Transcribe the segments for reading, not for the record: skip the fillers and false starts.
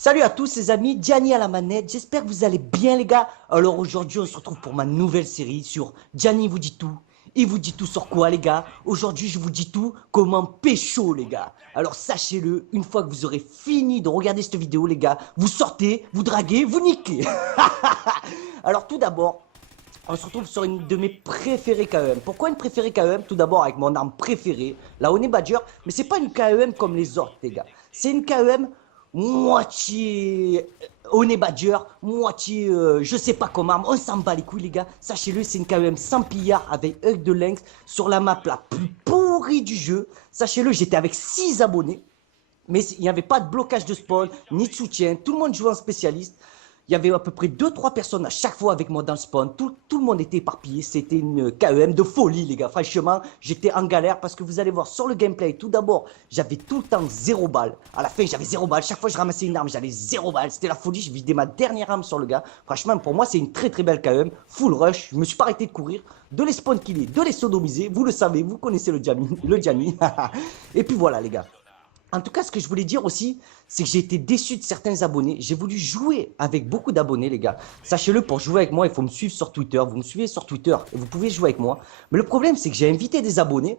Salut à tous les amis, Gianni à la manette, j'espère que vous allez bien les gars. Alors aujourd'hui on se retrouve pour ma nouvelle série sur Gianni vous dit tout. Il vous dit tout sur quoi les gars? Aujourd'hui je vous dis tout comment pécho les gars. Alors sachez-le, une fois que vous aurez fini de regarder cette vidéo les gars, vous sortez, vous draguez, vous niquez. Alors tout d'abord, on se retrouve sur une de mes préférées KEM. Pourquoi une préférée KEM? Tout d'abord avec mon arme préférée, la Honey Badger. Mais c'est pas une KEM comme les autres, les gars. C'est une KEM moitié Honey Badger, moitié je sais pas comment arme. On s'en bat les couilles, les gars. Sachez-le, c'est une KEM sans pillard avec œil de lynx sur la map la plus pourrie du jeu. Sachez-le, j'étais avec 6 abonnés. Mais il n'y avait pas de blocage de spawn, ni de soutien. Tout le monde jouait en spécialiste. Il y avait à peu près 2-3 personnes à chaque fois avec moi dans le spawn. Tout le monde était éparpillé. C'était une KEM de folie, les gars. Franchement, j'étais en galère parce que vous allez voir sur le gameplay. Tout d'abord, j'avais tout le temps 0 balles. À la fin, j'avais 0 balles. Chaque fois que je ramassais une arme, j'avais 0 balles. C'était la folie. Je vidais ma dernière arme sur le gars. Franchement, pour moi, c'est une très très belle KEM. Full rush. Je me suis pas arrêté de courir. De les spawn killer, de les sodomiser. Vous le savez, vous connaissez le Gianni. Et puis voilà, les gars. En tout cas, ce que je voulais dire aussi, c'est que j'ai été déçu de certains abonnés. J'ai voulu jouer avec beaucoup d'abonnés, les gars. Sachez-le, pour jouer avec moi, il faut me suivre sur Twitter. Vous me suivez sur Twitter et vous pouvez jouer avec moi. Mais le problème, c'est que j'ai invité des abonnés.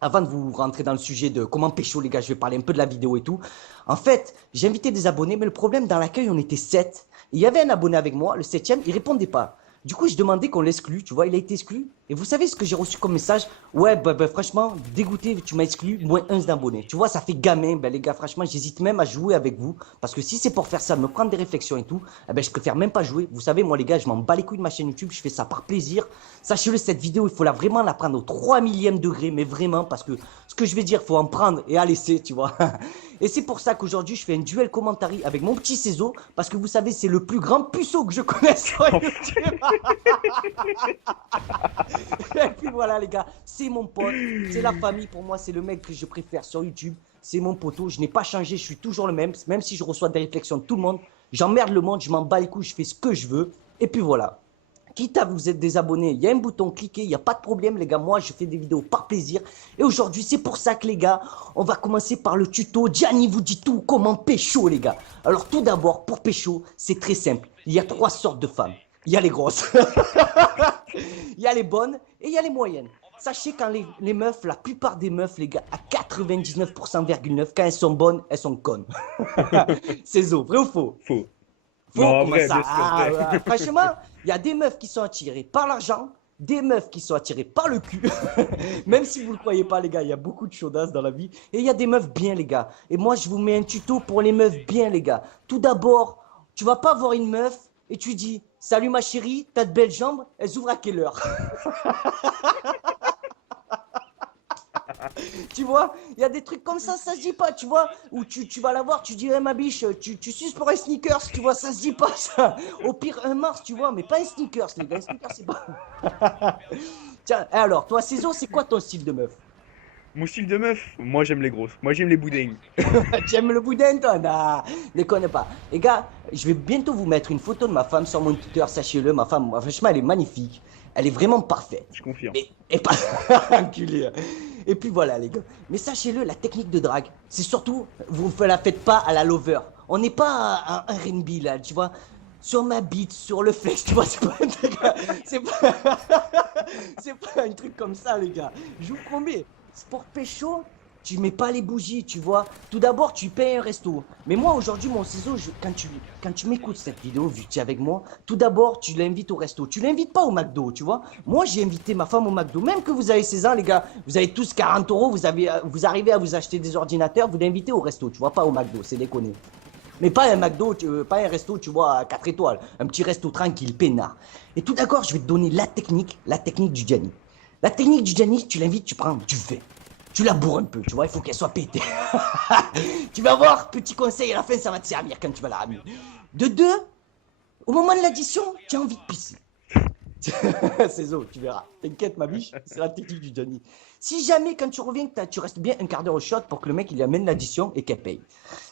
Avant de vous rentrer dans le sujet de comment pécho, les gars, je vais parler un peu de la vidéo et tout. En fait, j'ai invité des abonnés, mais le problème, dans l'accueil, on était 7. Il y avait un abonné avec moi, le 7e, il répondait pas. Du coup, je demandais qu'on l'exclue, tu vois, il a été exclu. Et vous savez ce que j'ai reçu comme message? Ouais, franchement, dégoûté, tu m'as exclu, moins 1 d'abonnés. Tu vois, ça fait gamin, les gars, franchement, j'hésite même à jouer avec vous. Parce que si c'est pour faire ça, me prendre des réflexions et tout, je préfère même pas jouer. Vous savez, moi, les gars, je m'en bats les couilles de ma chaîne YouTube, je fais ça par plaisir. Sachez-le, cette vidéo, il faut vraiment la prendre au 3 millième degré, mais vraiment, parce que ce que je vais dire, il faut en prendre et à laisser, tu vois. Et c'est pour ça qu'aujourd'hui, je fais un duel commentary avec mon petit Cézo, parce que vous savez, c'est le plus grand puceau que je connaisse sur YouTube. Et puis voilà, les gars, c'est mon pote, c'est la famille pour moi, c'est le mec que je préfère sur YouTube. C'est mon poteau, je n'ai pas changé, je suis toujours le même si je reçois des réflexions de tout le monde. J'emmerde le monde, je m'en bats les couilles, je fais ce que je veux. Et puis voilà. Quitte à vous être désabonné, il y a un bouton, cliquez, il n'y a pas de problème les gars, moi je fais des vidéos par plaisir. Et aujourd'hui c'est pour ça que les gars, on va commencer par le tuto, Gianni vous dit tout, comment pécho les gars. Alors tout d'abord, pour pécho, c'est très simple, il y a 3 sortes de femmes. Il y a les grosses, il y a les bonnes et il y a les moyennes. Sachez quand les meufs, la plupart des meufs les gars, à 99,9%, quand elles sont bonnes, elles sont connes. C'est zo, vrai ou faux? Faux. Faux, Non, comment vrai, ça? bien sûr, vrai. Ouais. Franchement, il y a des meufs qui sont attirées par l'argent, des meufs qui sont attirées par le cul. Même si vous ne le croyez pas, les gars, il y a beaucoup de chaudasses dans la vie. Et il y a des meufs bien, les gars. Et moi, je vous mets un tuto pour les meufs bien, les gars. Tout d'abord, tu vas pas voir une meuf et tu dis salut ma chérie, t'as de belles jambes, elles ouvrent à quelle heure? Tu vois, il y a des trucs comme ça se dit pas, tu vois, où tu vas la voir, tu dis, hey, ma biche, tu suces pour un sneakers, tu vois, ça se dit pas, ça. Au pire, un Mars, tu vois, mais pas un sneakers, les gars, un sneakers, c'est pas. Tiens, alors, toi, Cézo, c'est quoi ton style de meuf? Mon style de meuf, moi j'aime les grosses. Moi j'aime les boudins. Tu aimes le boudin, toi? Non, déconne pas. Les gars, je vais bientôt vous mettre une photo de ma femme sur mon Twitter, sachez-le, ma femme, franchement, elle est magnifique. Elle est vraiment parfaite. Je confirme. Mais, et pas. Enculé. Et puis voilà, les gars. Mais sachez-le, la technique de drague, c'est surtout, vous ne la faites pas à la lover. On n'est pas à un R&B, là, tu vois. Sur ma bite, sur le flex, tu vois, c'est pas un truc, c'est pas, c'est pas un truc comme ça, les gars. Je vous promets, sport pécho, tu mets pas les bougies, tu vois. Tout d'abord, tu payes un resto. Mais moi, aujourd'hui, mon ciseau, quand tu m'écoutes cette vidéo, vu que tu es avec moi, tout d'abord, tu l'invites au resto. Tu l'invites pas au McDo, tu vois. Moi, j'ai invité ma femme au McDo. Même que vous avez 16 ans, les gars, vous avez tous 40 euros, vous arrivez à vous acheter des ordinateurs, vous l'invitez au resto, tu vois, pas au McDo, c'est déconné. Mais pas un McDo, pas un resto, tu vois, à 4 étoiles. Un petit resto tranquille, peinard. Et tout d'accord, je vais te donner la technique du Gianni. La technique du Gianni, tu l'invites, tu prends du vin. Tu la bourres un peu, tu vois, il faut qu'elle soit pétée. Tu vas voir, petit conseil, à la fin, ça va te servir quand tu vas la ramener. De deux, au moment de l'addition, tu as envie de pisser. C'est zo, tu verras. T'inquiète, ma biche, c'est la technique du Johnny. Si jamais, quand tu reviens, tu restes bien un quart d'heure au shot pour que le mec il amène l'addition et qu'elle paye.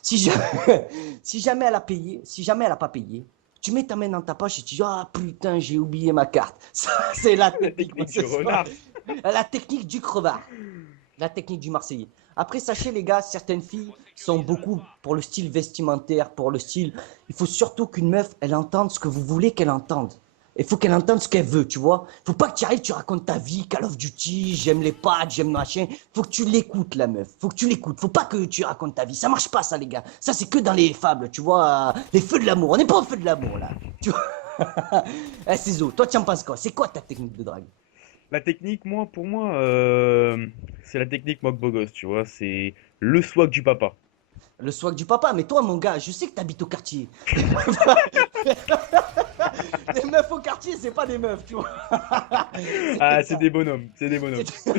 Si jamais, si jamais elle a payé, si jamais elle a pas payé, tu mets ta main dans ta poche et tu dis ah putain j'ai oublié ma carte. Ça c'est la La technique. technique du renard. La technique du crevard. La technique du Marseillais. Après, sachez les gars, certaines filles sont beaucoup pour le style vestimentaire, pour le style. Il faut surtout qu'une meuf, elle entende ce que vous voulez qu'elle entende. Il faut qu'elle entende ce qu'elle veut, tu vois. Faut pas que tu arrives, tu racontes ta vie, Call of Duty, j'aime les pads, j'aime machin. Faut que tu l'écoutes, la meuf. Faut que tu l'écoutes. Faut pas que tu racontes ta vie. Ça marche pas, ça, les gars. Ça, c'est que dans les fables, tu vois. Les feux de l'amour. On n'est pas au feu de l'amour, là. Tu vois. Eh, Cézo, toi, tu en penses quoi? C'est quoi ta technique de drague? La technique, moi, pour moi, c'est la technique moque beau gosse, tu vois. C'est le swag du papa. Le swag du papa, mais toi, mon gars, je sais que t'habites au quartier. Les meufs au quartier, c'est pas des meufs, tu vois. C'est Ah, peut-être c'est ça. des bonhommes, c'est des bonhommes. C'est-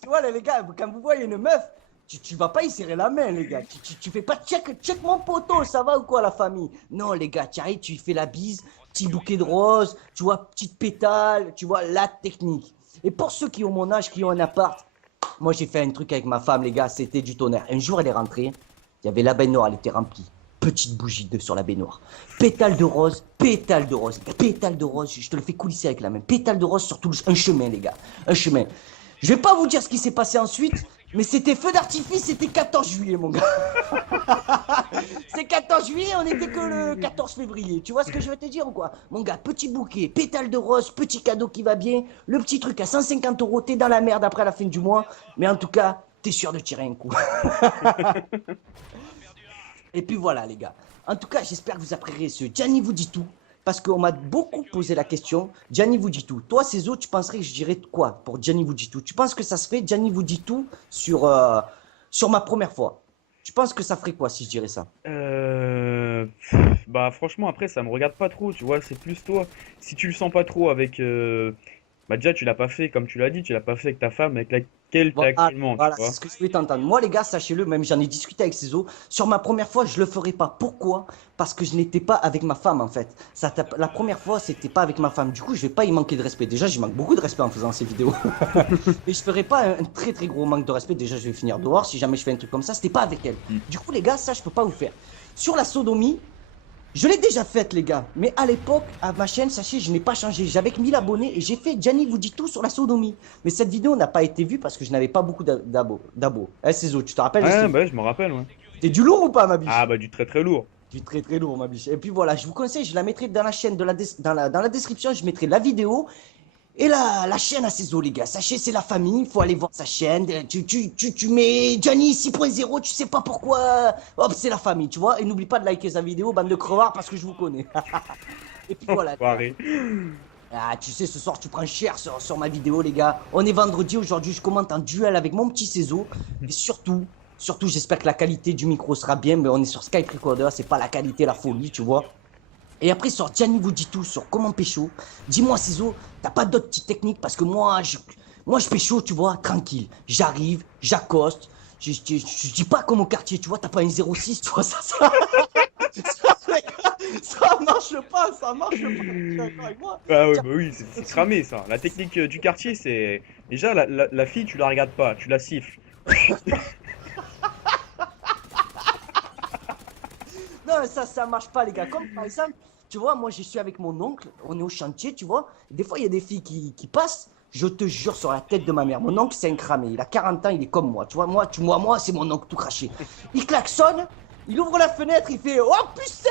Tu vois, là, les gars, quand vous voyez une meuf, tu vas pas y serrer la main, les gars. Tu fais pas check mon poteau, ça va ou quoi, la famille? Non, les gars, tu arrives, tu lui fais la bise, petit bouquet de roses, tu vois, petite pétale, tu vois, la technique. Et pour ceux qui ont mon âge, qui ont un appart, moi, j'ai fait un truc avec ma femme, les gars, c'était du tonnerre. Un jour, elle est rentrée, il y avait la baignoire, elle était remplie. Petite bougie sur la baignoire. Pétale de rose, pétale de rose. Pétale de rose, je te le fais coulisser avec la main. Pétale de rose sur tout un chemin, les gars. Un chemin. Je vais pas vous dire ce qui s'est passé ensuite, mais c'était feu d'artifice, c'était 14 juillet, mon gars. C'est 14 juillet, on était que le 14 février. Tu vois ce que je veux te dire ou quoi? Mon gars, petit bouquet, pétale de rose, petit cadeau qui va bien. Le petit truc à 150 euros, t'es dans la merde après la fin du mois. Mais en tout cas, t'es sûr de tirer un coup. Et puis voilà, les gars. En tout cas, j'espère que vous apprécierez ce Gianni vous dit tout. Parce qu'on m'a beaucoup posé la question. Gianni vous dit tout. Toi, Cézo, tu penserais que je dirais quoi pour Gianni vous dit tout? Tu penses que ça se fait Gianni vous dit tout sur ma première fois? Tu penses que ça ferait quoi si je dirais ça? Bah franchement après ça me regarde pas trop, tu vois, c'est plus toi. Si tu le sens pas trop avec bah déjà tu l'as pas fait comme tu l'as dit, tu l'as pas fait avec ta femme avec laquelle t'es Voilà, actuellement, tu voilà, c'est vois. ce que je voulais t'entendre. Moi, les gars, sachez-le, même j'en ai discuté avec Cézo. Sur ma première fois, je le ferai pas. Pourquoi? Parce que je n'étais pas avec ma femme, en fait. La première fois, c'était pas avec ma femme. Du coup, je vais pas y manquer de respect. Déjà, j'y manque beaucoup de respect en faisant ces vidéos. Et je ferai pas un très très gros manque de respect. Déjà, je vais finir dehors. Si jamais je fais un truc comme ça, c'était pas avec elle. Mm. Du coup, les gars, ça, je peux pas vous faire. Sur la sodomie, je l'ai déjà faite, les gars. Mais à l'époque, à ma chaîne, sachez, je n'ai pas changé. J'avais que 1000 abonnés et j'ai fait Gianni vous dit tout sur la sodomie. Mais cette vidéo n'a pas été vue parce que je n'avais pas beaucoup d'abos. Eh, Cézo, tu te rappelles de cette Ouais, vidéo? bah je me rappelle, ouais. T'es du lourd ou pas, ma Ah biche? bah du très très lourd. Tu es très très lourd, ma biche. Et puis voilà, je vous conseille, je la mettrai dans la chaîne, dans la description, je mettrai la vidéo et la chaîne à Cézo, les gars. Sachez, c'est la famille, il faut aller voir sa chaîne. Tu mets Gianni 6.0, tu sais pas pourquoi. Hop, c'est la famille, tu vois. Et n'oublie pas de liker sa vidéo, bande de crevards, parce que je vous connais. Et puis voilà, les gars. Enfoiré. Ah, tu sais, ce soir, tu prends cher sur ma vidéo, les gars. On est vendredi, aujourd'hui, je commente en duel avec mon petit Cézo. Et surtout, j'espère que la qualité du micro sera bien. Mais on est sur Skype Recorder, c'est pas la qualité, la folie, tu vois. Et après, sur Gianni vous dit tout, sur comment pécho. Dis-moi, Cézo, t'as pas d'autres petites techniques? Parce que moi, je pécho, tu vois, tranquille. J'arrive, j'accoste. Je dis pas comme au quartier, tu vois, t'as pas un 06, tu vois, ça marche pas, ça marche pas. Tu es d'accord avec moi? Ah ouais, bah oui, c'est cramé ça. La technique du quartier, c'est. Déjà, la fille, tu la regardes pas, tu la siffles. Non, ça marche pas, les gars. Comme par exemple, tu vois, moi, je suis avec mon oncle, on est au chantier, tu vois. Des fois, il y a des filles qui passent. Je te jure sur la tête de ma mère. Mon oncle, c'est un cramé. Il a 40 ans, il est comme moi. Tu vois, moi, c'est mon oncle tout craché. Il klaxonne, il ouvre la fenêtre, il fait oh putain!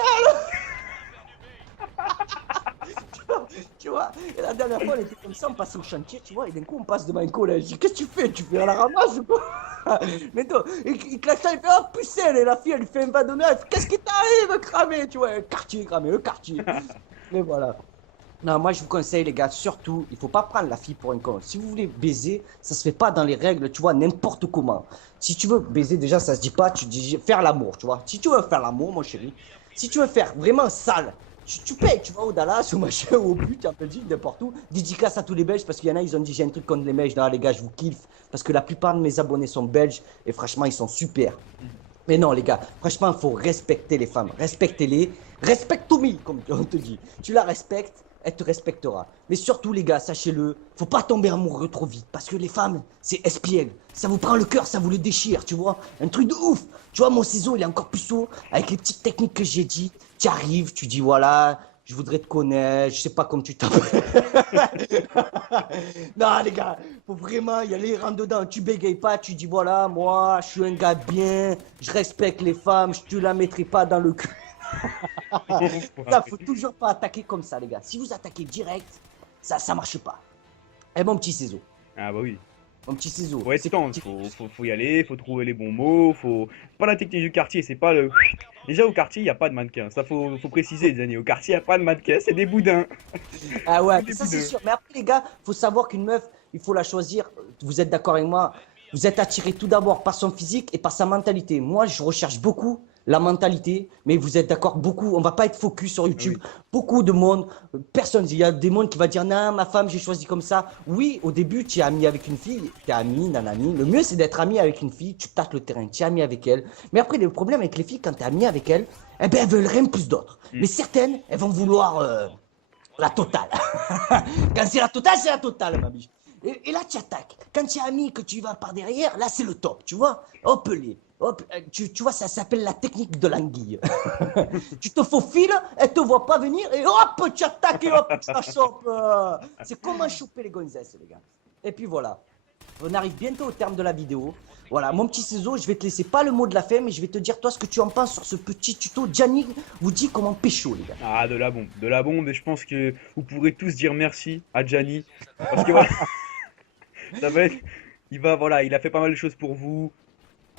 Tu vois, et la dernière fois, on était comme ça, on passait au chantier, tu vois, et d'un coup, on passe devant un collège. Je dis, qu'est-ce que tu fais? Tu fais à la ramasse ou quoi? Mais toi, il klaxonne, il fait oh putain! Et la fille, elle lui fait un pas d'honneur, elle fait qu'est-ce qui t'arrive, cramé? Tu vois, quartier cramé, le quartier. Mais voilà. Non, moi je vous conseille les gars, surtout, il faut pas prendre la fille pour un con. Si vous voulez baiser, ça se fait pas dans les règles, tu vois, n'importe comment. Si tu veux baiser, déjà ça se dit pas, tu dis faire l'amour, tu vois. Si tu veux faire l'amour, mon chéri, si tu veux faire vraiment sale, tu payes, tu vas au Dallas, au machin, au but, en Belgique, n'importe où. Dédicace à tous les Belges parce qu'il y en a, ils ont dit j'ai un truc contre les Belges. Non, les gars, je vous kiffe parce que la plupart de mes abonnés sont belges et franchement, ils sont super. Mais non, les gars, franchement, il faut respecter les femmes. Respectez-les. Respecte-me, comme on te dit. Tu la respectes, elle te respectera. Mais surtout, les gars, sachez-le, faut pas tomber amoureux trop vite. Parce que les femmes, c'est espiègle. Ça vous prend le cœur, ça vous le déchire, tu vois. Un truc de ouf. Tu vois, mon ciseau, il est encore plus haut. Avec les petites techniques que j'ai dit, tu arrives, tu dis voilà. je voudrais te connaître, je sais pas comment tu t'appelles. Non, les gars, faut vraiment y aller, rentre dedans. Tu bégayes pas, tu dis voilà, moi, je suis un gars bien, je respecte les femmes, je te la mettrai pas dans le cul. Ça, faut toujours pas attaquer comme ça, les gars. Si vous attaquez direct, ça marche pas. Eh, mon petit ciseau, Ah bah oui. mon petit ciseau, Faut être c'est quoi? tendre, faut y aller, faut trouver les bons mots, faut. C'est pas la technique du quartier, c'est pas le. Déjà au quartier, il n'y a pas de mannequin. Ça faut préciser, Gianni. Au quartier, il n'y a pas de mannequin, c'est des boudins. Ah ouais, Que mais des ça c'est boudins. sûr. Mais après, les gars, faut savoir qu'une meuf, il faut la choisir. Vous êtes d'accord avec moi? Vous êtes attiré tout d'abord par son physique et par sa mentalité. Moi, je recherche beaucoup la mentalité, mais vous êtes d'accord, beaucoup. On va pas être focus sur Ah YouTube. oui. Beaucoup de monde, personne. Il y a des mondes qui va dire non, ma femme, j'ai choisi comme ça. Oui, au début, tu es ami avec une fille, tu es ami, nanani. Le mieux, c'est d'être ami avec une fille. Tu tâtes le terrain, tu es ami avec elle. Mais après, le problème avec les filles, quand tu es ami avec elles, eh ben, elles veulent rien de plus d'autre. Hmm. Mais certaines, elles vont vouloir la totale. Quand c'est la totale, ma biche. Et là, tu attaques. Quand tu es ami, que tu vas par derrière, là, c'est le top, tu vois. Hop, les. Hop, tu vois, ça s'appelle la technique de l'anguille. Tu te faufiles, elle te voit pas venir, et hop, tu attaques, et hop, tu la chopes. C'est comment choper les gonzesses, les gars. Et puis voilà. On arrive bientôt au terme de la vidéo. Voilà, mon petit ciseau, je vais te laisser pas le mot de la fin, mais je vais te dire toi ce que tu en penses sur ce petit tuto. Gianni vous dit comment pécho, les gars. Ah, de la bombe. De la bombe, et je pense que vous pourrez tous dire merci à Gianni. Parce que voilà, ça va être. Voilà, il a fait pas mal de choses pour vous.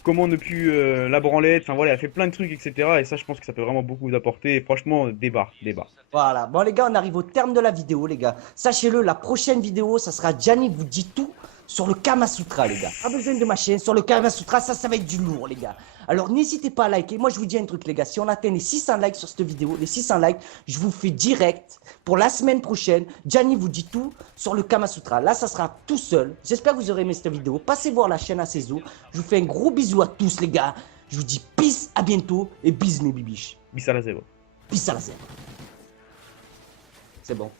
Comment ne plus la branlette, enfin voilà, il a fait plein de trucs, etc. Et ça, je pense que ça peut vraiment beaucoup vous apporter. Et franchement, débat, débat. Voilà. Bon, les gars, on arrive au terme de la vidéo, les gars. Sachez-le, la prochaine vidéo, ça sera Gianni vous dit tout sur le Kama Sutra, les gars. Pas besoin de ma chaîne. Sur le Kama Sutra, ça va être du lourd, les gars. Alors, n'hésitez pas à liker. Moi, je vous dis un truc, les gars. Si on atteint les 600 likes sur cette vidéo, les 600 likes, je vous fais direct pour la semaine prochaine. Gianni vous dit tout sur le Kama Sutra. Là, ça sera tout seul. J'espère que vous aurez aimé cette vidéo. Passez voir la chaîne à Cézo. Je vous fais un gros bisou à tous, les gars. Je vous dis peace, à bientôt et bis mes bibiches. Bis à la zèbre. Peace à la zèbre. C'est bon.